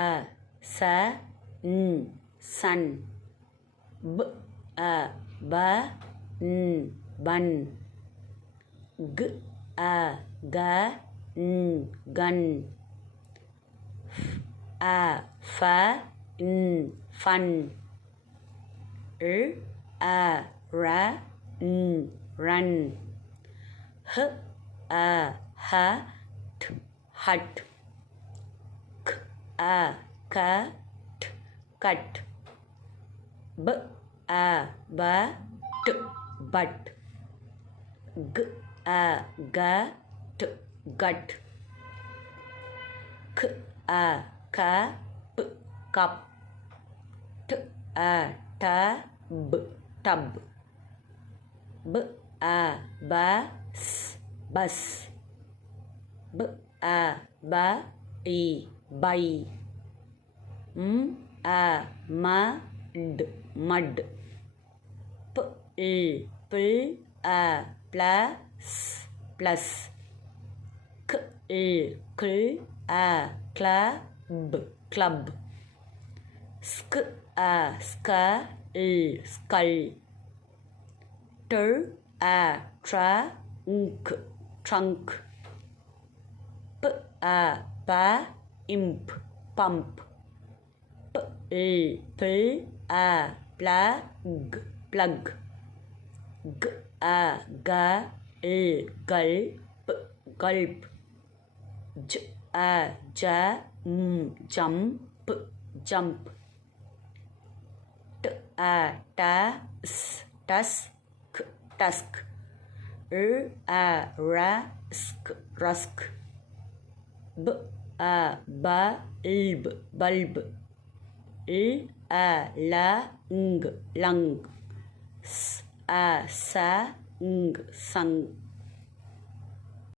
அ ச ன் சன் ப அ ப ன் பன் க் அ க ன் கன் அ ஃப ன் ஃபன் அ ர ன் ரன் ஹ அ ஹ ட் ஹட் க் அ க ட் கட் ப அ ப ட் பட் க் அ க ட் கட் க் அ க ப் கப் ட் அ ட ப டப் ப அ ப ஸ் பஸ் ப அ ப இ பை ம் அ ம ட் மட் p l பில் அ ப்ளஸ் ப்ளஸ் k l கிள் அ க்ளப் கிளப் ஸ்க் அ ஸ்க ல் ஸ்கல் ட்ர் அ ட்ரங்க் ட்ரங்க் p அ ப இம்ப் பம்ப் p l பில் அ ப்ளக் ப்ளக் g அ க ல் கல்ப் கல்ப் j அ ஜ ம் ஜம்ப் ஜம்ப் ட் அ ட ஸ் டஸ்க் டஸ்க் ர் அ ர ஸ்க் ரஸ்க் ப அ ப இல்ப் பல்ப் ல் அ ல ங் லங் ஸ் அ ச ங் சங்